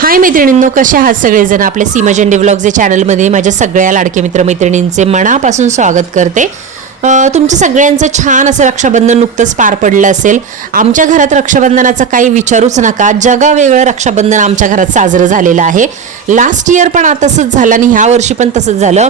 हाय मैत्रिणींनो कसे आहात सगळेजण? आपल्या सीमाजन झेंडे या चॅनलमध्ये माझ्या सगळ्या लाडके मित्रमैत्रिणींचे मनापासून स्वागत करते. तुमच्या सगळ्यांचं छान असं रक्षाबंधन नुकतंच पार पडलं असेल. आमच्या घरात रक्षाबंधनाचा काही विचारूच नका. जगावेगळं रक्षाबंधन आमच्या घरात साजरं झालेलं आहे. लास्ट इयर पण आता तसंच झालं आणि ह्या वर्षी पण तसंच झालं.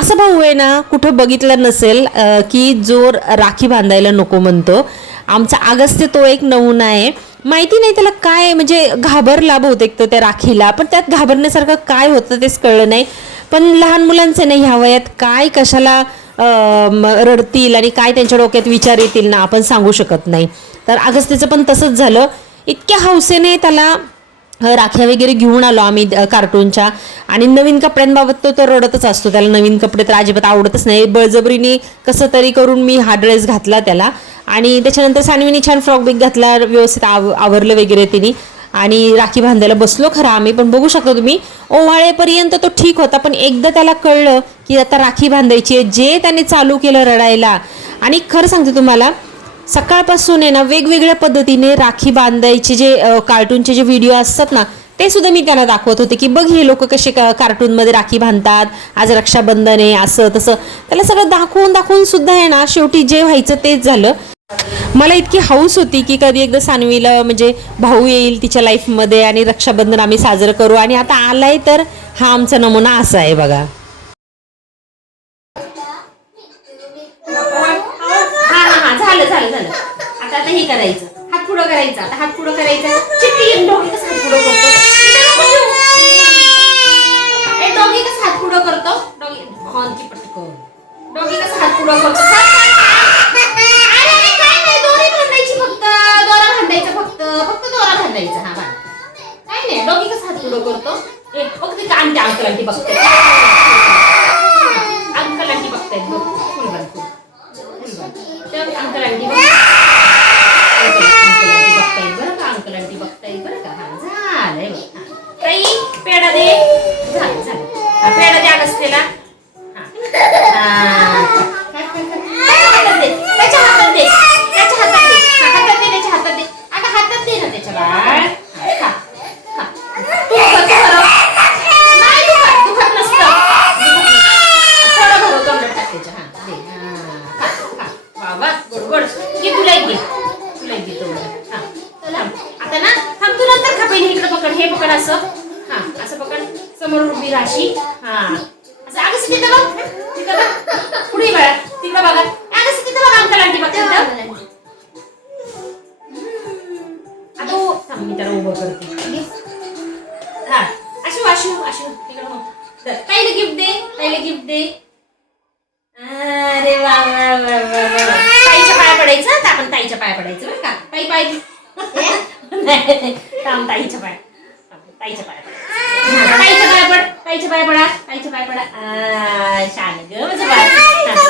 असं भाऊ आहे ना कुठं बघितलं नसेल की जो राखी बांधायला नको म्हणतो. आमचा अगस्त्य तो एक नमुना आहे. माहिती नाही त्याला काय म्हणजे घाबरला बहुतेक तो त्या राखीला. पण त्यात घाबरण्यासारखं काय होतं तेच कळलं नाही. पण लहान मुलांचे नाही ह्या वयात काय कशाला रडतील आणि काय त्यांच्या डोक्यात विचार येतील ना आपण सांगू शकत नाही. तर अगस्त्यचं पण तसंच झालं. इतक्या हौसेने त्याला राख्या वगैरे घेऊन आलो आम्ही कार्टूनच्या. आणि नवीन कपड्यांबाबत तो तर रडतच असतो. त्याला नवीन कपडे तर अजिबात आवडतच नाही. बळजबरीने कसं तरी करून मी हा ड्रेस घातला त्याला. आणि त्याच्यानंतर सानवीने छान फ्रॉक बिग घातला व्यवस्थित आव आवरलं वगैरे तिने. आणि राखी बांधायला बसलो खरं आम्ही. पण बघू शकतो तुम्ही ओवाळेपर्यंत तो ठीक होता. पण एकदा त्याला कळलं की आता राखी बांधायची आहे. जे त्याने चालू केलं रडायला. आणि खरं सांगते तुम्हाला सकाळपासून आहे ना वेगवेगळ्या पद्धतीने राखी बांधायचे जे कार्टूनचे जे व्हिडिओ असतात ना ते सुद्धा मी त्यांना दाखवत होते की बघ हे लोक कसे कार्टूनमध्ये राखी बांधतात आज रक्षाबंधन आहे असं तसं. त्याला सगळं दाखवून दाखवून सुद्धा आहे ना शेवटी जे व्हायचं तेच झालं. मला इतकी हौस होती की कधी एकदा सानवीला म्हणजे भाऊ येईल तिच्या लाईफमध्ये आणि रक्षाबंधन आम्ही साजरं करू आणि आता आलाय तर हा आमचा नमुना असा आहे बघा. आता हे करायचं. हात पुढं करायचा. आता हात पुढं करायचा. चिट्टी डोगी कसं हात पुढं करतो? ए डोगी कसं हात पुढं करतो? डोगी हॉनची की पटकन. डोगी कसं हात पुढं करतो? दोरी बांधायची फक्त. दोरा बांधायचा फक्त. फक्त दोरा बांधायचा हा बा काय नाही. डोगी कसं हात पुढं करतो? ए बघ ती कांती अंकल आंटी बघते. अंकल आंटी बघतायत बघ फुल. बांध फुल तर अंकल आंटी असं? हा असं पकड. समोर उभी राशी हा. असं अगं तिथं बघ. तिथं बघ. पुढे बघा. तिकडं बघा. अगं तिथं बघा अंकल आंटी बघ. तिथं आता मी त्याला उभं करते. हा. अशी अशी अशी तिकडं. तर ताईला गिफ्ट दे. ताईला गिफ्ट दे. अरे वा वा वा वा ताईच्या पाया पडायचं. आता आपण ताईच्या पाया पडायचं बरं का. ताई पाय. नाही, थांब ताईच्या पाया. थांब, ताईच्या पाया पड हा, ताईच्या पाया पड ताईच्या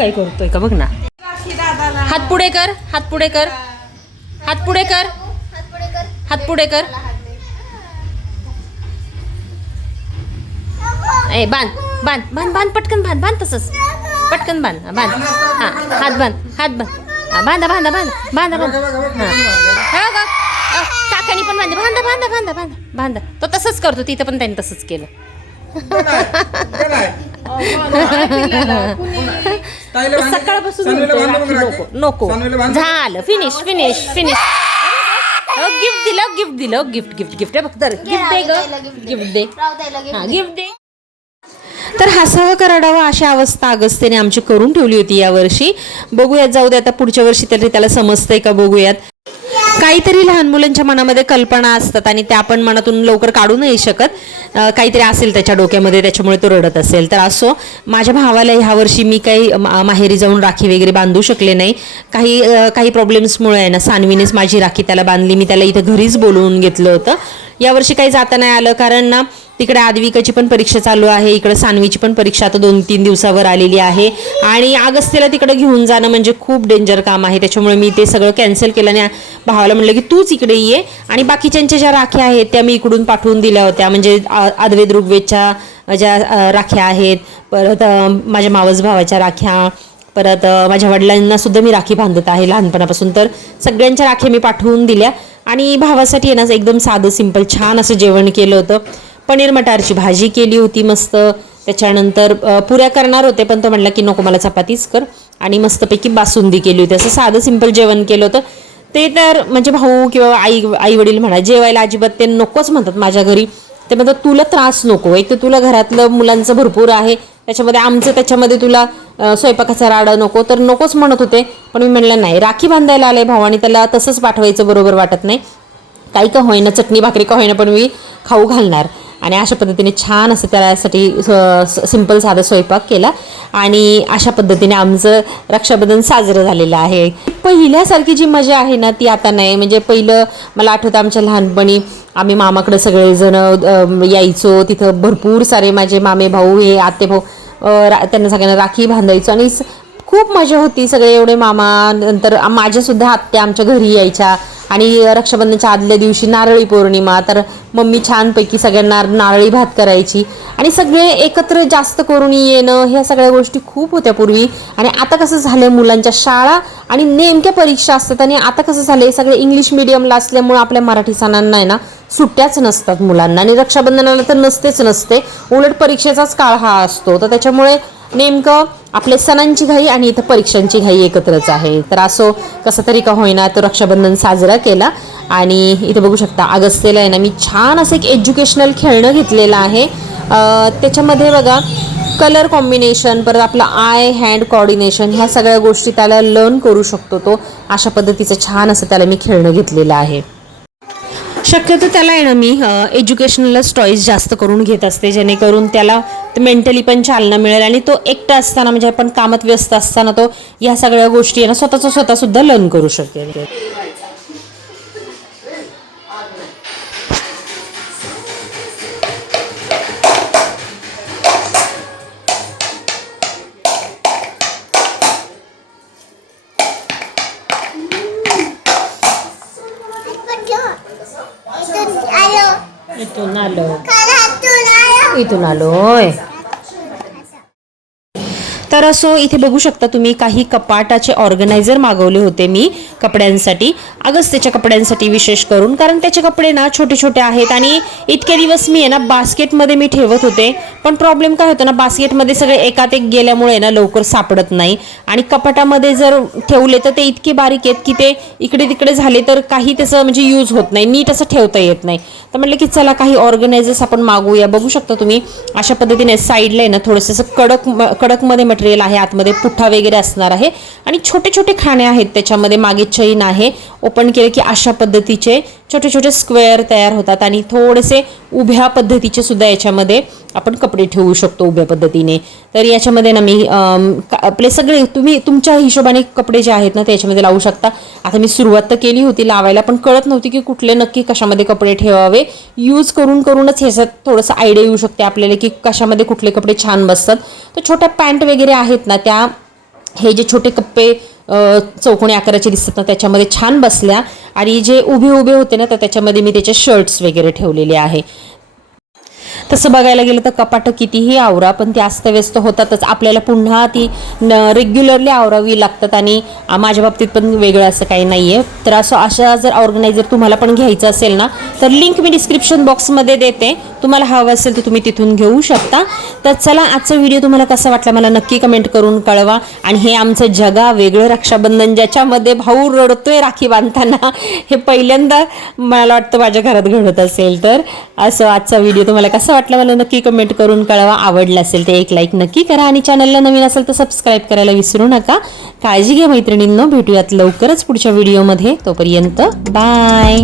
काय करतोय का? बघ ना. हात पुढे कर हात पुढे कर. हात पुढे कर. हात पुढे कर. ए बांध बांध बांध बांध पटकन बांध बांध तसंच. पटकन बांध. बांध. हा हात बांध हात बांध. हां बांधा बांधा बांधा बांधा बांधा. हां. हा हो, हो. का काकानी पण बांधा बांधा बांधा बांधा बांधा. बांधा. तो तसंच करतो. तिथं पण त्यांनी तसंच केलं. सकाळपासून म्हणतोय राखी. नको नको. झालं फिनिश फिनिश फिनिश गिफ्ट दिलं गिफ्ट दिलं गिफ्ट गिफ्ट गिफ्ट तर गिफ्ट दे ग. गिफ्ट दे. हा गिफ्ट दे. तर हसावं कराडावं अशी अवस्था अगस्त्यने आमची करून ठेवली होती यावर्षी. बघूयात जाऊ दे आता पुढच्या वर्षी तरी त्याला समजतंय का बघूयात. काहीतरी लहान मुलांच्या मनामध्ये कल्पना असतात आणि त्या आपण मनातून लवकर काढू नाही शकत. काहीतरी असेल त्याच्या डोक्यामध्ये त्याच्यामुळे तो रडत असेल. तर असो माझ्या भावाला ह्या वर्षी मी काही मा- माहेरी जाऊन राखी वगैरे बांधू शकले नाही. काही काही प्रॉब्लेम्समुळे आहे ना सानवीनेच माझी राखी त्याला बांधली. मी त्याला इथं घरीच बोलवून घेतलं होतं. यावर्षी काही जाता नाही आलं कारण ना तिकडे आद्विकाची पण परीक्षा चालू आहे इकडे सानवीची पण परीक्षा आता दोन तीन दिवसावर आलेली आहे. आणि अगस्त्यला तिकडे घेऊन जाणं म्हणजे खूप डेंजर काम आहे. त्याच्यामुळे मी ते सगळं कॅन्सल केलं आणि भावाला म्हटलं की तूच इकडे ये. आणि बाकीच्यांच्या ज्या राख्या आहेत त्या मी इकडून पाठवून दिल्या होत्या. म्हणजे आदवेद ऋग्वेदच्या ज्या राख्या आहेत परत माझ्या मावस भावाच्या राख्या परत माझ्या वडिलांना सुद्धा मी राखी बांधत आहे लहानपणापासून. तर सगळ्यांच्या राख्या मी पाठवून दिल्या. आणि भावासाठी आहे ना एकदम साधं सिंपल छान असं जेवण केलं होतं. पनीर मटारची भाजी केली होती मस्त. त्याच्यानंतर पुऱ्या करणार होते पण तो म्हटला की नको मला चपातीच कर. आणि मस्तपैकी बासुंदी केली होती. असं साधं सिंपल जेवण केलं होतं. ते तर म्हणजे भाऊ किंवा आई आई वडील म्हणा जेवायला अजिबात ते नकोच म्हणतात माझ्या घरी. ते म्हणतात तुला त्रास नको एक तर तुला घरातलं मुलांचं भरपूर आहे त्याच्यामध्ये आमचं त्याच्यामध्ये तुला स्वयंपाकाचा राडा नको. तर नकोच म्हणत होते पण मी म्हणलं नाही राखी बांधायला आले भाऊ आणि त्याला तसंच पाठवायचं बरोबर वाटत नाही. काही का होईना चटणी भाकरी का होईना पण मी खाऊ घालणार. आणि अशा पद्धतीने छान असं त्यासाठी सिंपल साधा स्वयंपाक केला. आणि अशा पद्धतीने आमचं रक्षाबंधन साजरं झालेलं आहे. पहिल्यासारखी जी मजा आहे ना ती आता नाही. म्हणजे पहिलं मला आठवतं आमच्या लहानपणी आम्ही मामाकडे सगळेजण यायचो. तिथं भरपूर सारे माझे मामे भाऊ हे आते भाऊ रा- त्यांना सगळ्यांना राखी बांधायचो. आणि खूप मजा होती. सगळे एवढे मामा नंतर माझ्यासुद्धा आत्या आमच्या घरी यायच्या. आणि रक्षाबंधनच्या आदल्या दिवशी नारळी पौर्णिमा तर मम्मी छानपैकी सगळ्यांना नारळी भात करायची. आणि सगळे एकत्र जास्त करून येणं ह्या सगळ्या गोष्टी खूप होत्या पूर्वी. आणि आता कसं झालं मुलांच्या शाळा आणि नेमक्या परीक्षा असतात आणि आता कसं झालं सगळे इंग्लिश मिडियमला असल्यामुळे आपल्या मराठी सणांना आहे ना सुट्ट्याच नसतात मुलांना. आणि रक्षाबंधनाला तर नसतेच नसते. उलट परीक्षेचाच काळ हा असतो. तर त्याच्यामुळे नेमकं आपल्या सणांची घाई आणि इथं परीक्षांची घाई एकत्रच आहे. तर असो कसं तरी का होईना तो रक्षाबंधन साजरा केला. आणि इथे बघू शकता अगस्तेला आहे ना मी छान असं एक एज्युकेशनल खेळणं घेतलेलं आहे. त्याच्यामध्ये बघा कलर कॉम्बिनेशन परत आपलं आय हँड कॉर्डिनेशन ह्या सगळ्या गोष्टी त्याला लर्न करू शकतो तो. अशा पद्धतीचं छान असं त्याला मी खेळणं घेतलेलं आहे. शक्यतो त्याला आहे ना मी एज्युकेशनलच टॉईस जास्त करून घेत असते जेणेकरून त्याला मेंटली पण चालना मिळेल आणि तो एकटा असताना म्हणजे आपण कामात व्यस्त असताना तो या सगळ्या गोष्टी आहे ना स्वतःचा स्वतःसुद्धा लर्न करू शकेल. आलो इथून आलो घरातून आलो इथून आलोय तर असो इथे बघू शकता तुम्ही काही कपाटाचे ऑर्गनायझर मागवले होते मी कपड्यांसाठी. अगस्त्याच्या कपड्यांसाठी विशेष करून कारण त्याचे कपडे ना छोटे छोटे आहेत आणि इतके दिवस मी आहे ना बास्केटमध्ये मी ठेवत होते. पण प्रॉब्लेम काय होतो ना बास्केटमध्ये सगळे एकात एक गेल्यामुळे ना लवकर सापडत नाही. आणि कपाटामध्ये जर ठेवले तर ते इतके बारीक आहेत की ते इकडे तिकडे झाले तर काही त्याचं म्हणजे यूज होत नाही नीट असं ठेवता येत नाही. तर म्हटलं की चला काही ऑर्गनायझर्स आपण मागवूया बघू शकता तुम्ही अशा पद्धतीने साईडला आहे ना थोडंसं असं कडक कडकमध्ये मटेरियल आहे आतमध्ये पुठ्ठा वगैरे असणार आहे. आणि छोटे छोटे खाणे आहेत त्याच्यामध्ये मागे चैन आहे. ओपन केले की अशा पद्धतीचे छोटे छोटे स्क्वेअर तयार होतात आणि थोडेसे उभ्या पद्धतीचे सुद्धा याच्यामध्ये आपण कपडे ठेवू शकतो उभ्या पद्धतीने. तर याच्यामध्ये ना मी का- आपले सगळे तुम्ही तुमच्या हिशोबाने कपडे जे आहेत ना ते याच्यामध्ये लावू शकता. आता मी सुरुवात तर केली होती लावायला पण कळत नव्हती की कुठले नक्की कशामध्ये कपडे ठेवावे. यूज करून करूनच ह्याच्यात थोडंसं आयडिया येऊ शकते आपल्याला की कशामध्ये कुठले कपडे छान बसतात. तर छोट्या पॅन्ट वगैरे आहेत ना त्या हे जे छोटे कप्पे चौकोनी आकाराचे दिसतात ना त्याच्यामध्ये छान बसल्या. आणि जे उभे उभे होते ना तर त्याच्यामध्ये मी त्याचे शर्ट्स वगैरे ठेवलेले आहे. तसं बघायला गेलं तर कपाटं कितीही आवरा पण ती अस्तव्यस्त होतातच. आपल्याला पुन्हा ती न रेग्युलरली आवरावी लागतात आणि माझ्या बाबतीत पण वेगळं असं काही नाही आहे तर असं अशा जर ऑर्गनायझर तुम्हाला पण घ्यायचं असेल ना तर लिंक मी डिस्क्रिप्शन बॉक्समध्ये देते. तुम्हाला हवं असेल तर तुम्ही तिथून घेऊ शकता. तर चला आजचा व्हिडिओ तुम्हाला कसा वाटला मला नक्की कमेंट करून कळवा. आणि हे आमचं जगा वेगळं रक्षाबंधन ज्याच्यामध्ये भाऊ रडतोय राखी बांधताना. हे पहिल्यांदा मला वाटतं माझ्या घरात घडत असेल तर. असं आजचा व्हिडिओ तुम्हाला कसा वाटला मला नक्की कमेंट करून कळवा. आवडला असेल तर एक लाईक नक्की करा. आणि चॅनलला नवीन असेल तर सबस्क्राईब करायला विसरू नका. काळजी घ्या मैत्रिणींनो. भेटूयात लवकरच पुढच्या व्हिडिओमध्ये तोपर्यंत बाय